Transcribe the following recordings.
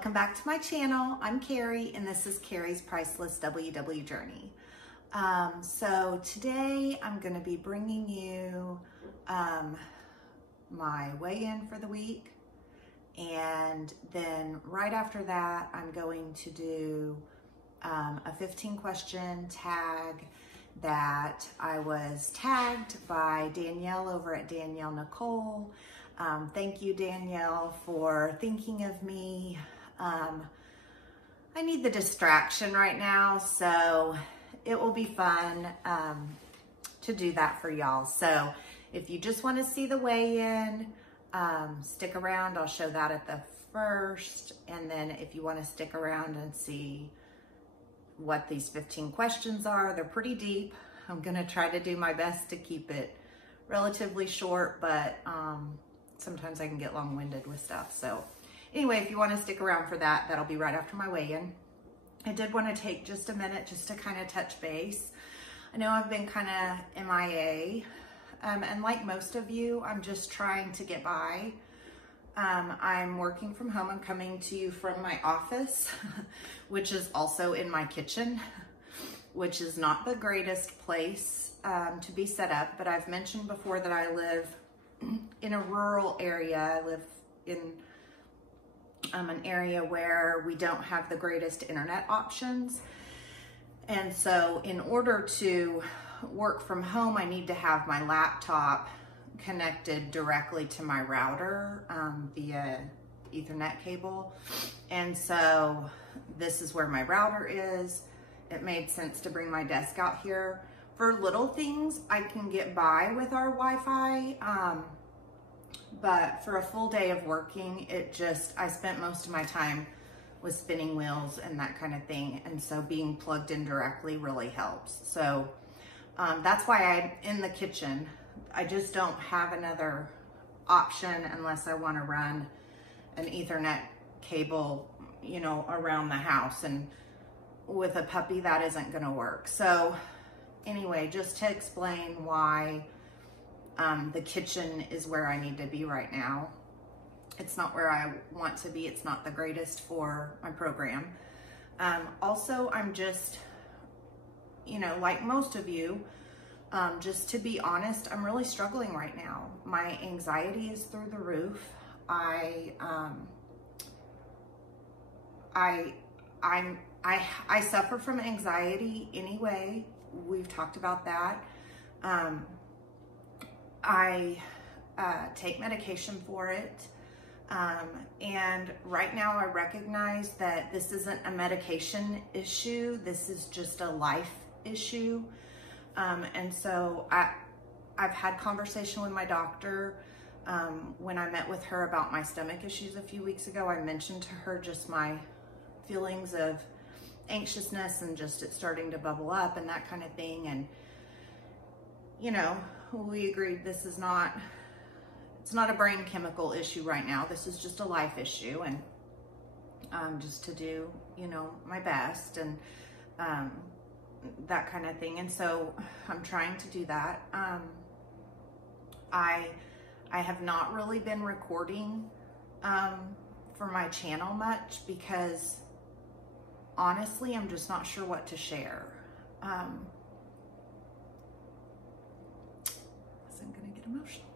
Welcome back to my channel. I'm Carrie and this is Carrie's Priceless WW Journey. So today I'm going to be bringing you my weigh-in for the week, and then right after that I'm going to do a 15 question tag that I was tagged by Danielle over at Danielle Nicole. Thank you, Danielle, for thinking of me. I need the distraction right now, so it will be fun to do that for y'all. So if you just want to see the weigh-in, stick around. I'll show that at the first, and then if you want to stick around and see what these 15 questions are, they're pretty deep. I'm going to try to do my best to keep it relatively short, but sometimes I can get long-winded with stuff. So anyway, if you want to stick around for that, that'll be right after my weigh-in. I did want to take just a minute just to kind of touch base. I know I've been kind of MIA, and like most of you, I'm just trying to get by. I'm working from home. I'm coming to you from my office, which is also in my kitchen, which is not the greatest place to be set up, but I've mentioned before that I live in a rural area. I live in an area where we don't have the greatest internet options. And so in order to work from home, I need to have my laptop connected directly to my router via Ethernet cable. And so this is where my router is. It made sense to bring my desk out here. For little things, I can get by with our Wi-Fi, but for a full day of working, I spent most of my time with spinning wheels and that kind of thing, and so being plugged in directly really helps. So that's why I'm in the kitchen. I just don't have another option unless I want to run an Ethernet cable, you know, around the house, and with a puppy that isn't going to work. So anyway, just to explain why the kitchen is where I need to be right now. It's not where I want to be. It's not the greatest for my program. Also, I'm just, you know, like most of you, just to be honest, I'm really struggling right now. My anxiety is through the roof. I suffer from anxiety anyway. We've talked about that. I take medication for it. And right now I recognize that this isn't a medication issue. This is just a life issue. And so I've had conversation with my doctor. When I met with her about my stomach issues a few weeks ago, I mentioned to her just my feelings of anxiousness and just it starting to bubble up and that kind of thing. And, you know, we agreed this is not, it's not a brain chemical issue right now. This is just a life issue, and just to do, you know, my best and that kind of thing. And so I'm trying to do that. I have not really been recording for my channel much because honestly, I'm just not sure what to share. I'm gonna get emotional.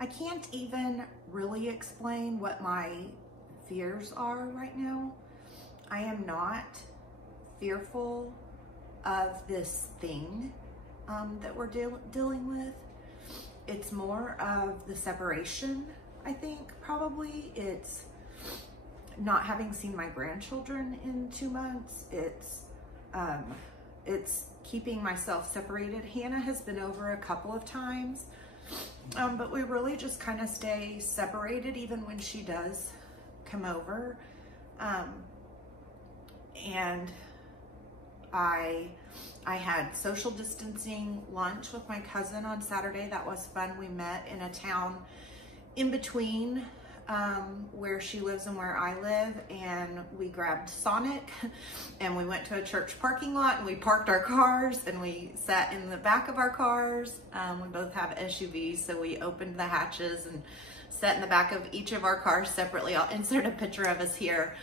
I can't even really explain what my fears are right now. I am not fearful of this thing that we're dealing with. It's more of the separation, I think, probably. It's not having seen my grandchildren in 2 months. It's keeping myself separated. Hannah has been over a couple of times, but we really just kind of stay separated even when she does come over. And I had social distancing lunch with my cousin on Saturday. That was fun. We met in a town in between where she lives and where I live, and we grabbed Sonic and we went to a church parking lot and we parked our cars and we sat in the back of our cars. We both have SUVs, so we opened the hatches and sat in the back of each of our cars separately. I'll insert a picture of us here.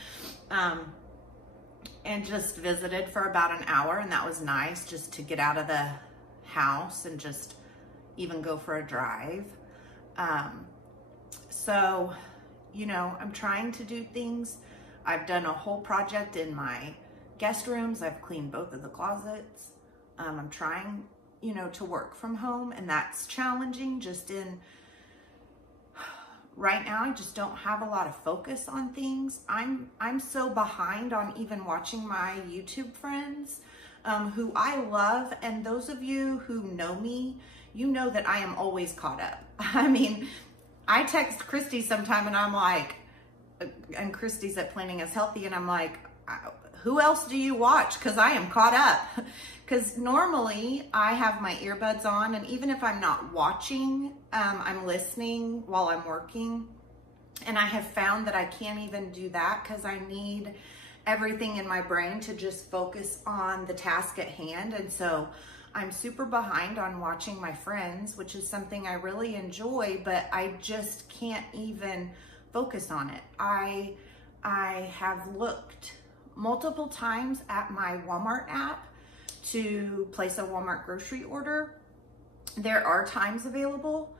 And just visited for about an hour, and that was nice, just to get out of the house and just even go for a drive. So, you know, I'm trying to do things. I've done a whole project in my guest rooms. I've cleaned both of the closets. I'm trying, you know, to work from home, and that's challenging. Just in right now, I just don't have a lot of focus on things. I'm so behind on even watching my YouTube friends, who I love. And those of you who know me, you know that I am always caught up. I mean, I text Christy sometime and I'm like, and Christy's at Planning Us Healthy, and I'm like, who else do you watch? Because I am caught up. Because normally I have my earbuds on, and even if I'm not watching, I'm listening while I'm working. And I have found that I can't even do that because I need everything in my brain to just focus on the task at hand. And so I'm super behind on watching my friends, which is something I really enjoy, but I just can't even focus on it. I have looked multiple times at my Walmart app to place a Walmart grocery order. There are times available,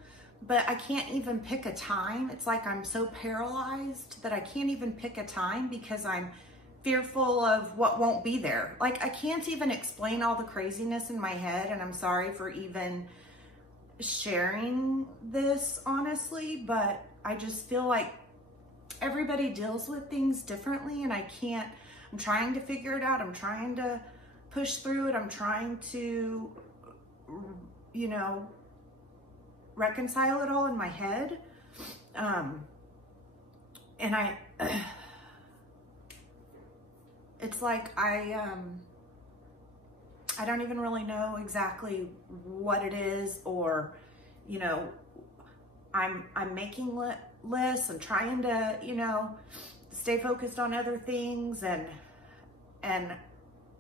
but I can't even pick a time. It's like I'm so paralyzed that I can't even pick a time because I'm fearful of what won't be there. Like, I can't even explain all the craziness in my head, and I'm sorry for even sharing this honestly, but I just feel like everybody deals with things differently, and I can't. I'm trying to figure it out. I'm trying to push through it. I'm trying to, you know, reconcile it all in my head. And it's like I don't even really know exactly what it is, or, you know, I'm making lists. I'm trying to, you know, stay focused on other things, and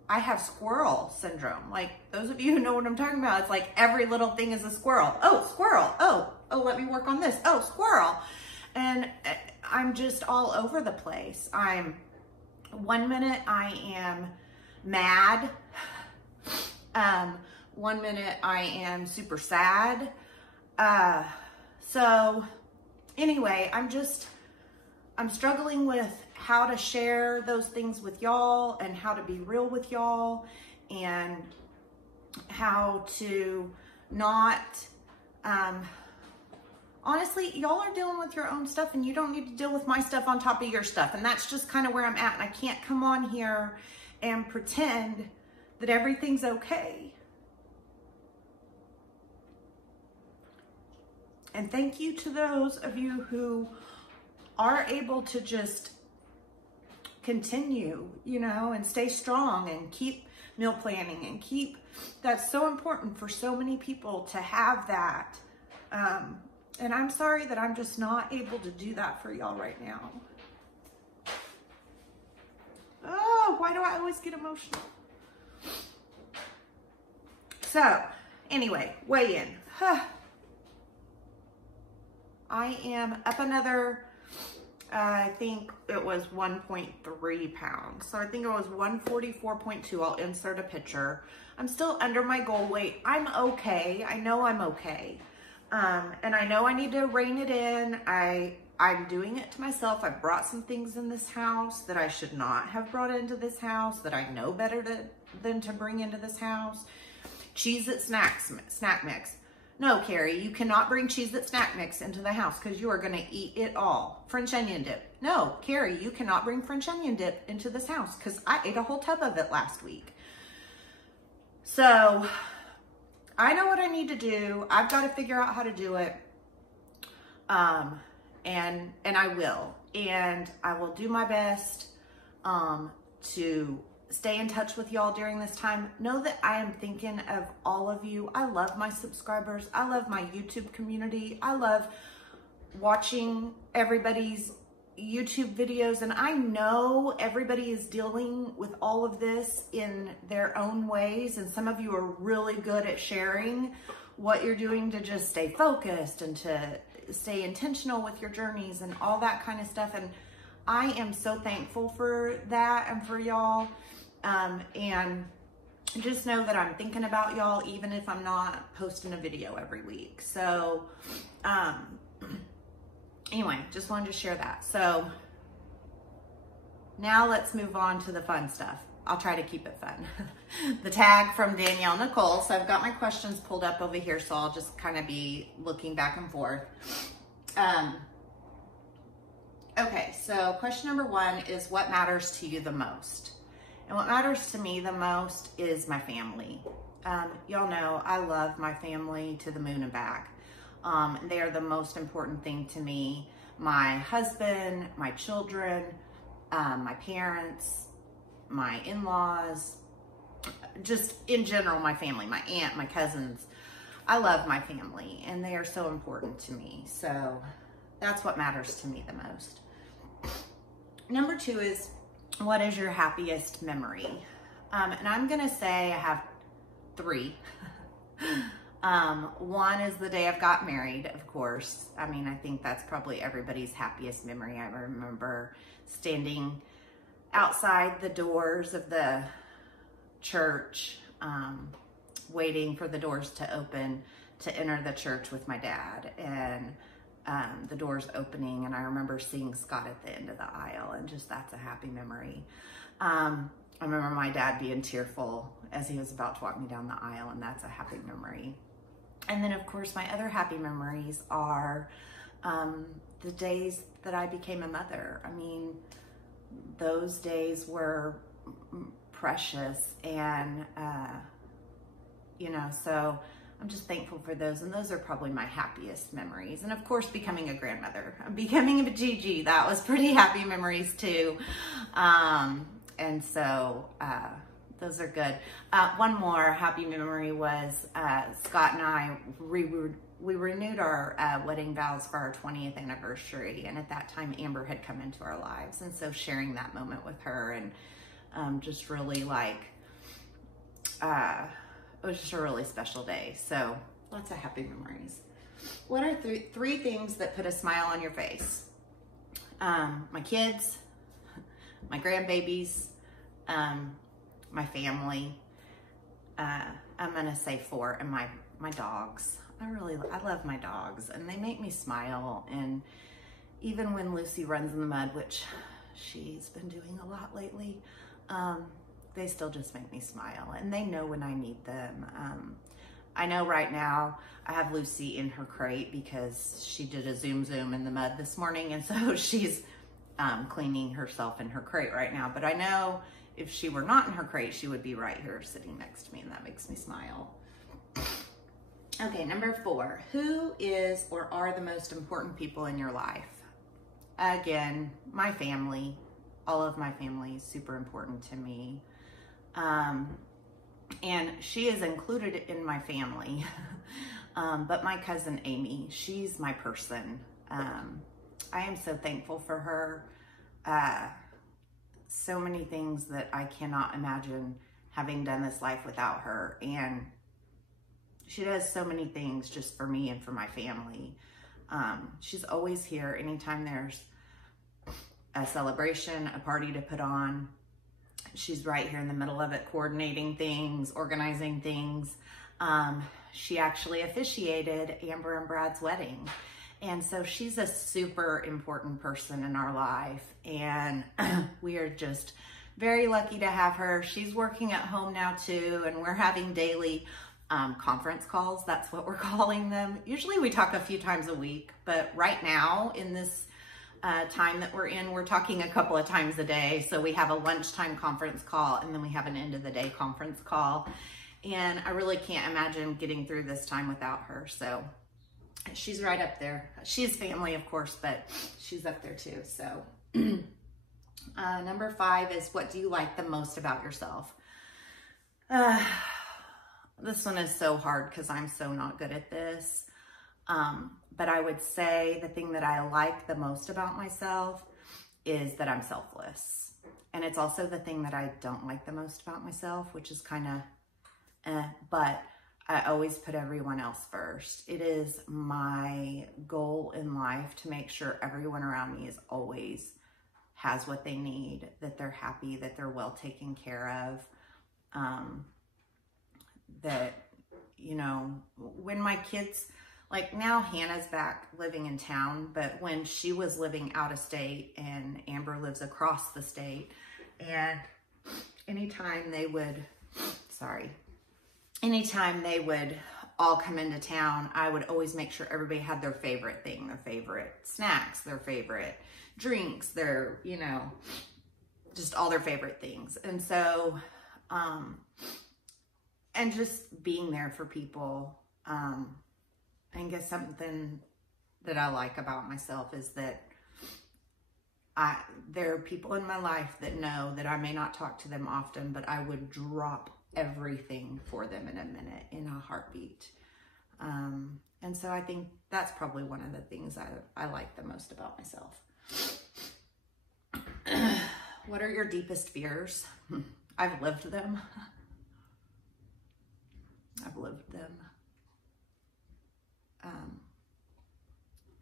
I have Squirrel Syndrome. Like, those of you who know what I'm talking about, it's like every little thing is a squirrel. Oh, squirrel. Oh, let me work on this. Oh, squirrel. And I'm just all over the place. One minute I am mad. 1 minute I am super sad. So anyway, I'm struggling with how to share those things with y'all, and how to be real with y'all, and how to not, honestly, y'all are dealing with your own stuff, and you don't need to deal with my stuff on top of your stuff. And that's just kind of where I'm at. And I can't come on here and pretend that everything's okay. And thank you to those of you who are able to just continue, you know, and stay strong and keep meal planning and keep, that's so important for so many people to have that. And I'm sorry that I'm just not able to do that for y'all right now. Oh, why do I always get emotional? So anyway, weigh in. I am up another, I think it was 1.3 pounds. So I think it was 144.2. I'll insert a picture. I'm still under my goal weight. I'm okay. I know I'm okay. And I know I need to rein it in. I'm doing it to myself. I brought some things in this house that I should not have brought into this house, that I know better than to bring into this house. Cheez-It snack mix. No, Carrie, you cannot bring Cheez-It snack mix into the house because you are going to eat it all. French onion dip. No, Carrie, you cannot bring French onion dip into this house because I ate a whole tub of it last week. So I know what I need to do. I've got to figure out how to do it. And I will. And I will do my best to stay in touch with y'all during this time. Know that I am thinking of all of you. I love my subscribers. I love my YouTube community. I love watching everybody's YouTube videos, and I know everybody is dealing with all of this in their own ways, and some of you are really good at sharing what you're doing to just stay focused and to stay intentional with your journeys and all that kind of stuff. And I am so thankful for that and for y'all. And just know that I'm thinking about y'all, even if I'm not posting a video every week. So, anyway, just wanted to share that. So now let's move on to the fun stuff. I'll try to keep it fun. The tag from Danielle Nicole. So I've got my questions pulled up over here, so I'll just kind of be looking back and forth. Okay, so question number 1 is, what matters to you the most? And what matters to me the most is my family. Y'all know I love my family to the moon and back. They are the most important thing to me. My husband, my children, my parents, my in-laws, just in general, my family, my aunt, my cousins. I love my family, and they are so important to me. So that's what matters to me the most. Number 2 is, what is your happiest memory? And I'm gonna say I have 3. One is the day I got married, of course. I mean, I think that's probably everybody's happiest memory. I remember standing outside the doors of the church, waiting for the doors to open to enter the church with my dad, and the doors opening, and I remember seeing Scott at the end of the aisle, and just that's a happy memory. I remember my dad being tearful as he was about to walk me down the aisle, and that's a happy memory. And then, of course, my other happy memories are the days that I became a mother. I mean, those days were precious, and you know, so I'm just thankful for those, and those are probably my happiest memories. And of course, becoming a grandmother, becoming a Gigi, that was pretty happy memories too. And so those are good. One more happy memory was Scott and I, we renewed our wedding vows for our 20th anniversary. And at that time, Amber had come into our lives. And so sharing that moment with her, and just really like, it was just a really special day. So lots of happy memories. What are three things that put a smile on your face? My kids, my grandbabies, my family. I'm gonna say 4, and my dogs. I love my dogs, and they make me smile. And even when Lucy runs in the mud, which she's been doing a lot lately, they still just make me smile, and they know when I need them. I know right now I have Lucy in her crate because she did a zoom in the mud this morning, and so she's cleaning herself in her crate right now. But I know if she were not in her crate, she would be right here sitting next to me, and that makes me smile. Okay, number 4, who is or are the most important people in your life? Again, my family. All of my family is super important to me. And she is included in my family. But my cousin Amy, she's my person. I am so thankful for her. So many things that I cannot imagine having done this life without her. And she does so many things just for me and for my family. She's always here anytime there's a celebration, a party to put on. She's right here in the middle of it, coordinating things, organizing things. She actually officiated Amber and Brad's wedding. And so she's a super important person in our life. And we are just very lucky to have her. She's working at home now too, and we're having daily conference calls. That's what we're calling them. Usually we talk a few times a week, but right now in this time that we're in, we're talking a couple of times a day. So we have a lunchtime conference call, and then we have an end of the day conference call. And I really can't imagine getting through this time without her. So she's right up there. She's family, of course, but she's up there too. So number 5 is, what do you like the most about yourself? This one is so hard because I'm so not good at this. But I would say the thing that I like the most about myself is that I'm selfless. And it's also the thing that I don't like the most about myself, which is kind of, but I always put everyone else first. It is my goal in life to make sure everyone around me is always has what they need, that they're happy, that they're well taken care of. That, you know, when my kids, like now Hannah's back living in town, but when she was living out of state, and Amber lives across the state, and anytime they would all come into town, I would always make sure everybody had their favorite thing, their favorite snacks, their favorite drinks, their, you know, just all their favorite things. And so, and just being there for people. I guess something that I like about myself is that there are people in my life that know that I may not talk to them often, but I would drop everything for them in a minute, in a heartbeat. And so I think that's probably one of the things I like the most about myself. What are your deepest fears? I've lived them. I've lived them.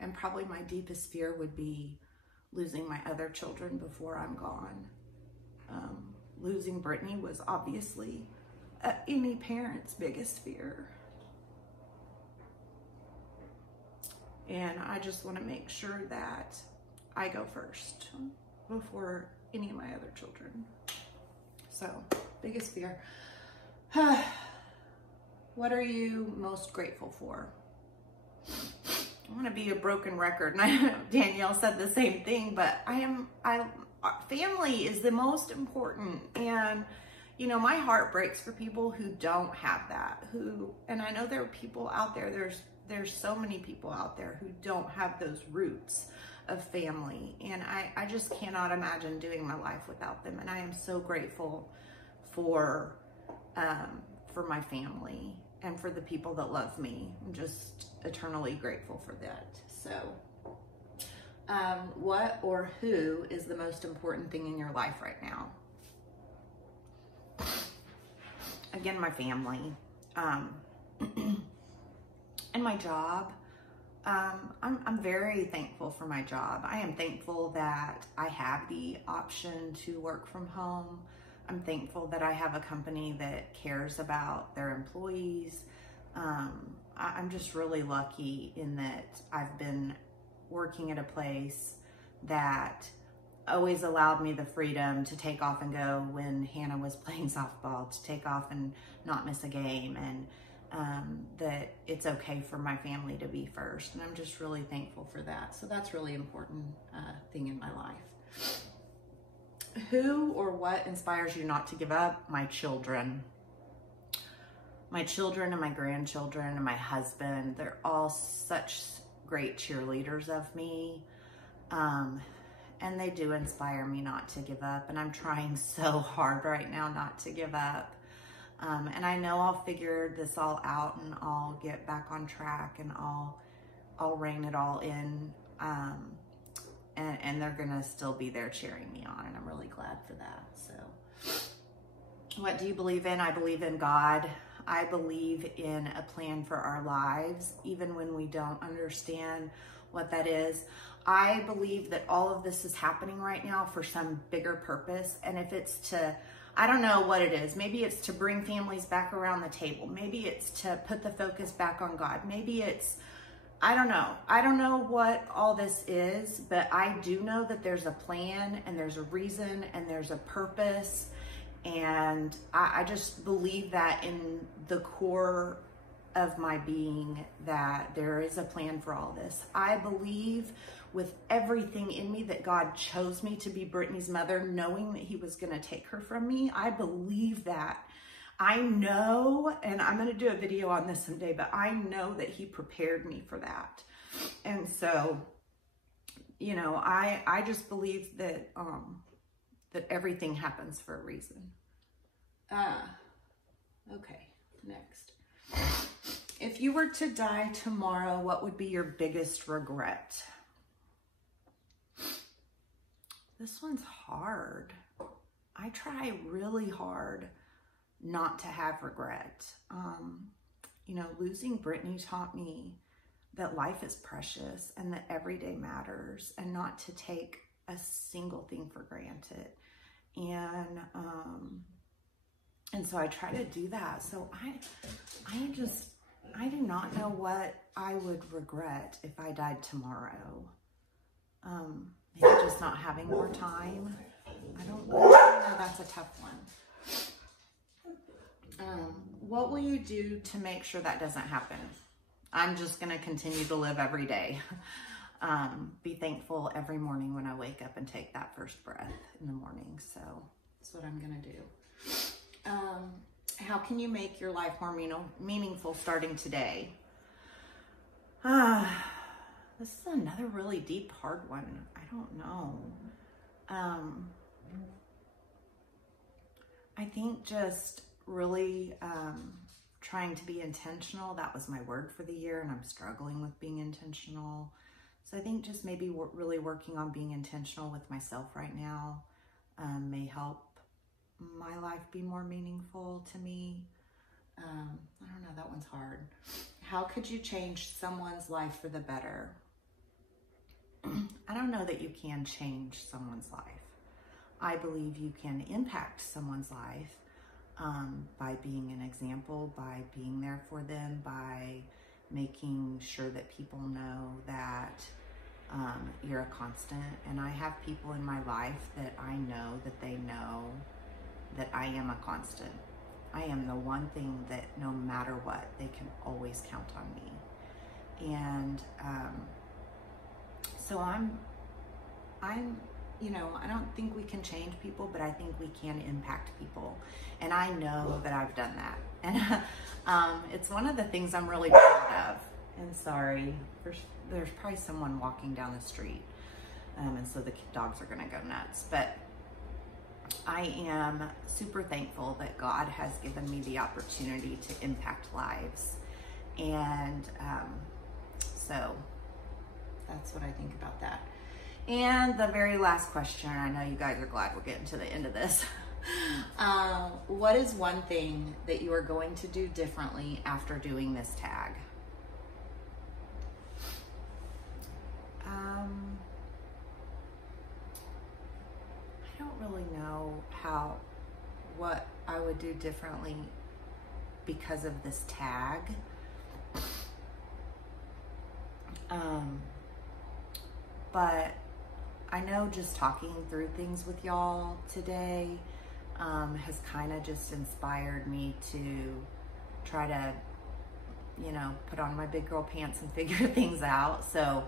And probably my deepest fear would be losing my other children before I'm gone. Losing Brittany was obviously any parent's biggest fear. And I just want to make sure that I go first before any of my other children. So, biggest fear. What are you most grateful for? I want to be a broken record, and I know Danielle said the same thing, but family is the most important. And, you know, my heart breaks for people who don't have that, and I know there are people out there, there's so many people out there who don't have those roots of family. And I just cannot imagine doing my life without them. And I am so grateful for my family and for the people that love me. I'm just eternally grateful for that. So, what or who is the most important thing in your life right now? Again, my family, and my job. I'm very thankful for my job. I am thankful that I have the option to work from home. I'm thankful that I have a company that cares about their employees. I'm just really lucky in that I've been working at a place that always allowed me the freedom to take off and go when Hannah was playing softball, to take off and not miss a game, and that it's okay for my family to be first. And I'm just really thankful for that. So that's really important thing in my life. Who or what inspires you not to give up? My children. My children and my grandchildren and my husband, they're all such great cheerleaders of me. And they do inspire me not to give up. And I'm trying so hard right now not to give up. And I know I'll figure this all out, and I'll get back on track, and I'll rein it all in. And they're gonna still be there cheering me on, and I'm really glad for that. So, what do you believe in? I believe in God. I believe in a plan for our lives, even when we don't understand what that is. I believe that all of this is happening right now for some bigger purpose. And if it's to, I don't know what it is. Maybe it's to bring families back around the table. Maybe it's to put the focus back on God. Maybe it's, I don't know. I don't know what all this is, but I do know that there's a plan, and there's a reason, and there's a purpose. And I just believe that in the core of my being, that there is a plan for all this. I believe with everything in me that God chose me to be Brittany's mother, knowing that he was going to take her from me. I believe that. I know, and I'm going to do a video on this someday, but I know that he prepared me for that. And so, you know, I just believe that, that everything happens for a reason. Okay, next. If you were to die tomorrow, what would be your biggest regret? This one's hard. I try really hard not to have regret. You know, losing Brittany taught me that life is precious and that every day matters, and not to take a single thing for granted. And so I try to do that. So I do not know what I would regret if I died tomorrow. Maybe just not having more time. I don't know. That's a tough one. What will you do to make sure that doesn't happen? I'm just going to continue to live every day. Be thankful every morning when I wake up and take that first breath in the morning. So that's what I'm going to do. How can you make your life more meaningful starting today? This is another really deep, hard one. I don't know. I think just really trying to be intentional. That was my word for the year, and I'm struggling with being intentional. So I think just maybe really working on being intentional with myself right now may help my life be more meaningful to me. I don't know, that one's hard. How could you change someone's life for the better? I don't know that you can change someone's life. I believe you can impact someone's life by being an example, by being there for them, by making sure that people know that you're a constant. And I have people in my life that I know that they know that I am a constant. I am the one thing that no matter what, they can always count on me. And so I'm, you know, I don't think we can change people, but I think we can impact people. And I know that I've done that. And it's one of the things I'm really proud of. And sorry, there's probably someone walking down the street. And so the dogs are gonna go nuts. But I am super thankful that God has given me the opportunity to impact lives. And so that's what I think about that. And the very last question, I know you guys are glad we're getting to the end of this. What is one thing that you are going to do differently after doing this tag? I don't really know what I would do differently because of this tag. But I know just talking through things with y'all today has kind of just inspired me to try to, you know, put on my big girl pants and figure things out. So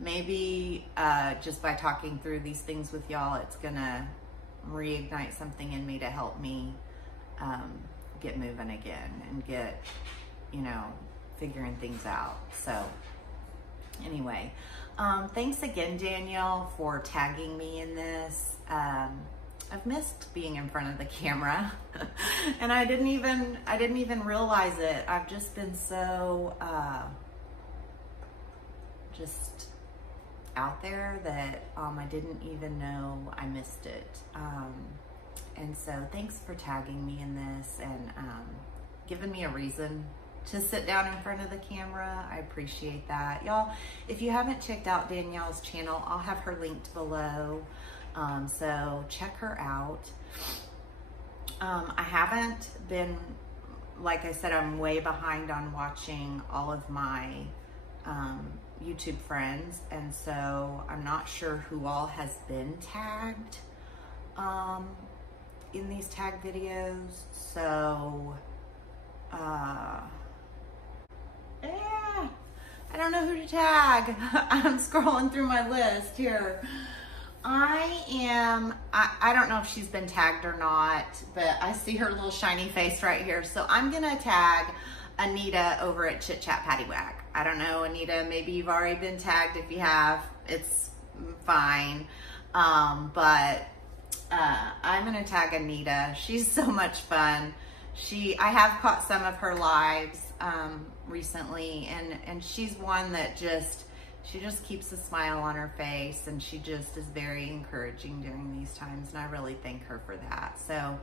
maybe just by talking through these things with y'all, it's gonna reignite something in me to help me get moving again and get, you know, figuring things out. So anyway, thanks again, Danielle, for tagging me in this. I've missed being in front of the camera and I didn't even realize it. I've just been so just out there that I didn't even know I missed it. And so thanks for tagging me in this and giving me a reason to sit down in front of the camera. I appreciate that. Y'all, if you haven't checked out Danielle's channel, I'll have her linked below. So check her out. I haven't been, like I said, I'm way behind on watching all of my YouTube friends. And so I'm not sure who all has been tagged in these tag videos. So, yeah, I don't know who to tag. I'm scrolling through my list here. I don't know if she's been tagged or not, but I see her little shiny face right here. So I'm gonna tag Anita over at Chit Chat Paddiwack. I don't know, Anita, maybe you've already been tagged. If you have, it's fine. But I'm gonna tag Anita. She's so much fun. I have caught some of her lives recently, and she's one that she just keeps a smile on her face, and she just is very encouraging during these times, and I really thank her for that. So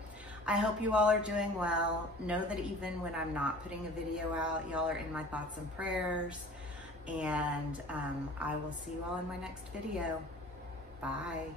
I hope you all are doing well. Know that even when I'm not putting a video out, y'all are in my thoughts and prayers, and I will see you all in my next video. Bye.